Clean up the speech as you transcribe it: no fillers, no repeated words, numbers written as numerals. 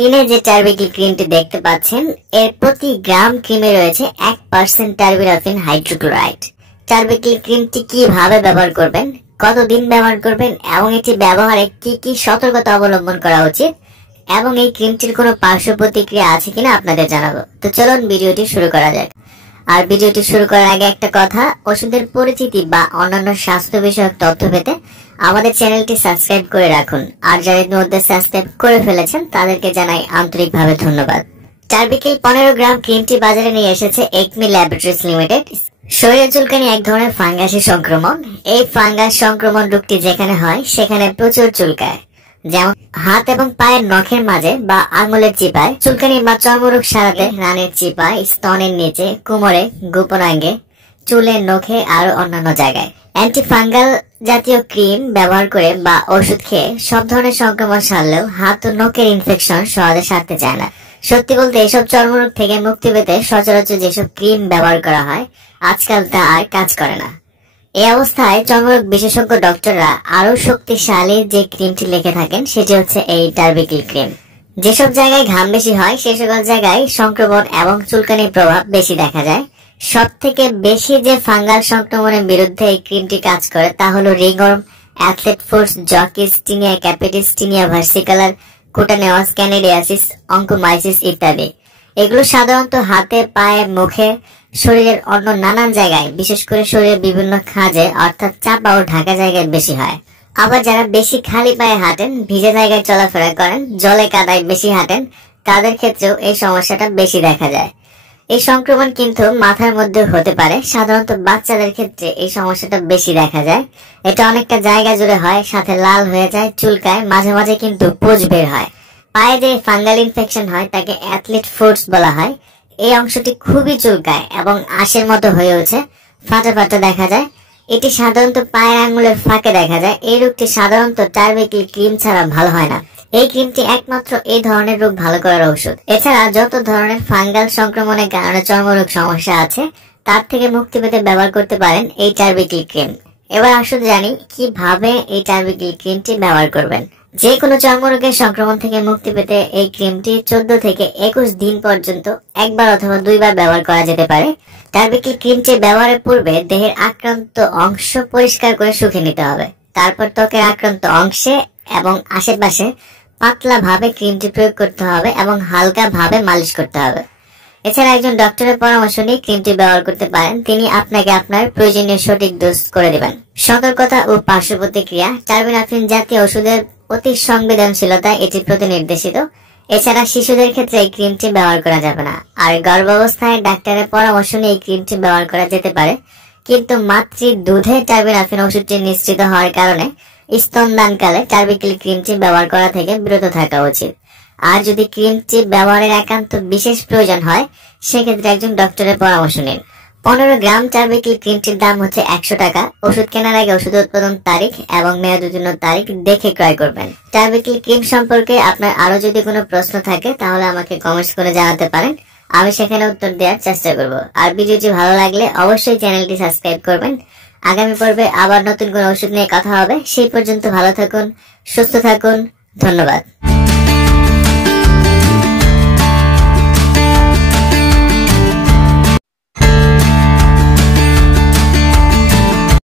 স্ক্রিনে যে টার্বিকিল ক্রিমটি দেখতে পাচ্ছেন এর প্রতি গ্রাম ক্রিমে রয়েছে 1% টার্বিরাফিন হাইড্রোক্লোরাইড। টার্বিকিল ক্রিমটি কিভাবে ব্যবহার করবেন, কতদিন ব্যবহার করবেন এবং এটি ব্যবহারে কি কি সতর্কতা অবলম্বন করা উচিত এবং এই ক্রিমটির কোনো পার্শ্ব প্রতিক্রিয়া আছে কিনা আপনাদের জানাবো। তো চলুন ভিডিওটি শুরু করা যাক। আর ভিডিওটি শুরু করার আগে একটা কথা, ওষুধের পরিচিতি বা অন্যান্য স্বাস্থ্য বিষয়ক তথ্য পেতে আমাদের চ্যানেলটি সাবস্ক্রাইব করে রাখুন। আর যারা ইতিমধ্যে সাবস্ক্রাইব করে ফেলেছেন তাদেরকে জানাই আন্তরিকভাবে ধন্যবাদ। টার্বিকিল 15 গ্রাম ক্রিমটি বাজারে নিয়ে এসেছে একমি ল্যাবরেটরিজ লিমিটেড। শরীরে চুলকানি এক ধরনের ফাঙ্গাসের সংক্রমণ। এই ফাঙ্গাস সংক্রমণ রোগটি যেখানে হয় সেখানে প্রচুর চুলকায়, যেমন হাত এবং পায়ের নখের মাঝে বা আঙুলের চিপায় চুলকানি বা চর্মরোগ সারাতে রানের চিপায়, স্তনের নিচে, কোমরে, গোপনাঙ্গে, চুলে, নখে আরো অন্যান্য জায়গায়। অ্যান্টিফাঙ্গাল জাতীয় ক্রিম ব্যবহার করে বা ওষুধ খেয়ে সব ধরনের সংক্রমণ সারলেও হাত ও নখের ইনফেকশন সহজে সারতে চায় না। সত্যি বলতে এসব চর্মরোগ থেকে মুক্তি পেতে সচরাচর যেসব ক্রিম ব্যবহার করা হয় আজকাল তা আর কাজ করে না। এই অবস্থায় চর্মরোগ বিশেষজ্ঞ ডক্টররা আরো শক্তিশালী যে ক্রিমটি লিখে থাকেন সেটি হচ্ছে এই টার্বিকিল ক্রিম। যেসব জায়গায় ঘাম বেশি হয় সে সকল জায়গায় সংক্রমণ এবং চুলকানির প্রভাব বেশি দেখা যায়। সব থেকে বেশি যে ফাঙ্গাল সংক্রমণের বিরুদ্ধে এই ক্রিমটি কাজ করে তা হলো রিংওয়ার্ম, অ্যাথলেট ফোর্স, জকিস, tinea capitis, tinea versicolor, cutaneous, candidiasis, onychomycosis ইত্যাদি। এগুলো সাধারণত হাতে, পায়ে, মুখে, শরীরের অন্য নানান জায়গায়, বিশেষ করে শরীরের বিভিন্ন খাঁজে অর্থাৎ চাপা ও ঢাকা জায়গায় বেশি হয়। আবার যারা বেশি খালি পায়ে হাঁটেন, ভিজে জায়গায় চলাফেরা করেন, জলে কাদায় বেশি হাঁটেন, তাদের ক্ষেত্রেও এই সমস্যাটা বেশি দেখা যায়। এই সংক্রমণ কিন্তু মাথার মধ্যে হতে পারে। সাধারণত বাচ্চাদের ক্ষেত্রে এই সমস্যাটা বেশি দেখা যায়। এটা অনেকটা জায়গা জুড়ে হয়, সাথে লাল হয়ে যায়, চুলকায়, মাঝে মাঝে কিন্তু পুঁজ বের হয়। পায়ে যে ফাঙ্গাল ইনফেকশন হয় তাকে অ্যাথলেট ফুটস বলা হয়। এই অংশটি খুবই চুলকায় এবং আঁশের মতো হয়ে ওঠে, ফাটা ফাটা দেখা যায়। এটি সাধারণত পায়ের আঙ্গুলের ফাঁকে দেখা যায়। এই রোগটি সাধারণত টার্বিকিল ক্রিম ছাড়া ভালো হয় না। এই ক্রিমটি একমাত্র এই ধরনের রোগ ভালো করার ঔষধ। এছাড়া যত ধরনের ফাঙ্গাল সংক্রমণের কারণে চর্মরোগ সমস্যা আছে তার থেকে মুক্তি পেতে ব্যবহার করতে পারেন এই টার্বিকিল ক্রিম। এবার আসুন জানি কিভাবে এই টার্বিকিল ক্রিমটি ব্যবহার করবেন। যে কোনো চর্মরোগের সংক্রমণ থেকে মুক্তি পেতে এই ক্রিমটি 14 থেকে 21 দিন পর্যন্ত একবার অথবা 2 বার ব্যবহার করা যেতে পারে। টার্বিকিল ক্রিমটি ব্যবহারের পূর্বে দেহের আক্রান্ত অংশ পরিষ্কার করে শুকিয়ে নিতে হবে। তারপর ত্বকের আক্রান্ত অংশে এবং আশেপাশে পাতলা ভাবে ক্রিমটি প্রয়োগ করতে হবে এবং হালকা ভাবে মালিশ করতে হবে। এছাড়া একজন ডক্টরের পরামর্শ নিয়ে ক্রিমটি ব্যবহার করতে পারেন। তিনি আপনাকে আপনার প্রয়োজনীয় সঠিক ডোজ করে দিবেন। সতর্কতা ও পার্শ্ব প্রতিক্রিয়া। টার্বিনাফিন জাতীয় ওষুধের অতি সংবেদনশীলতা এটি প্রতি নির্দেশিত। এছাড়া শিশুদের ক্ষেত্রে এই ক্রিমটি ব্যবহার করা যাবে না। আর গর্ভাবস্থায় ডাক্তারের পরামর্শ নিয়ে এই ক্রিমটি ব্যবহার করা যেতে পারে, কিন্তু মাতৃ দুধে টার্বিনাফিন ওষুধটি নিশ্চিত হওয়ার কারণে স্তনদানকালে টার্বিকিল ক্রিমটি ব্যবহার করা থেকে বিরত থাকা উচিত। আর যদি ক্রিমটি ব্যবহারের একান্ত বিশেষ প্রয়োজন হয় সেক্ষেত্রে একজন ডক্টরের পরামর্শ নিন। 15 গ্রাম টার্বিকিল ক্রিমটির দাম হচ্ছে 100 টাকা। ওষুধ কেনার আগে ওষুধ উৎপাদন তারিখ এবং মেয়াদ উত্তীর্ণ তারিখ দেখে ক্রয় করবেন। টার্বিকিল ক্রিম সম্পর্কে আপনার আরো যদি কোনো প্রশ্ন থাকে তাহলে আমাকে কমেন্টস করে জানাতে পারেন, আমি সেখানে উত্তর দেওয়ার চেষ্টা করব। আর ভিডিওটি ভালো লাগলে অবশ্যই চ্যানেলটি সাবস্ক্রাইব করবেন। আগামী পর্বে আবার নতুন কোনো ওষুধ নিয়ে কথা হবে। সেই পর্যন্ত ভালো থাকুন, সুস্থ থাকুন। ধন্যবাদ।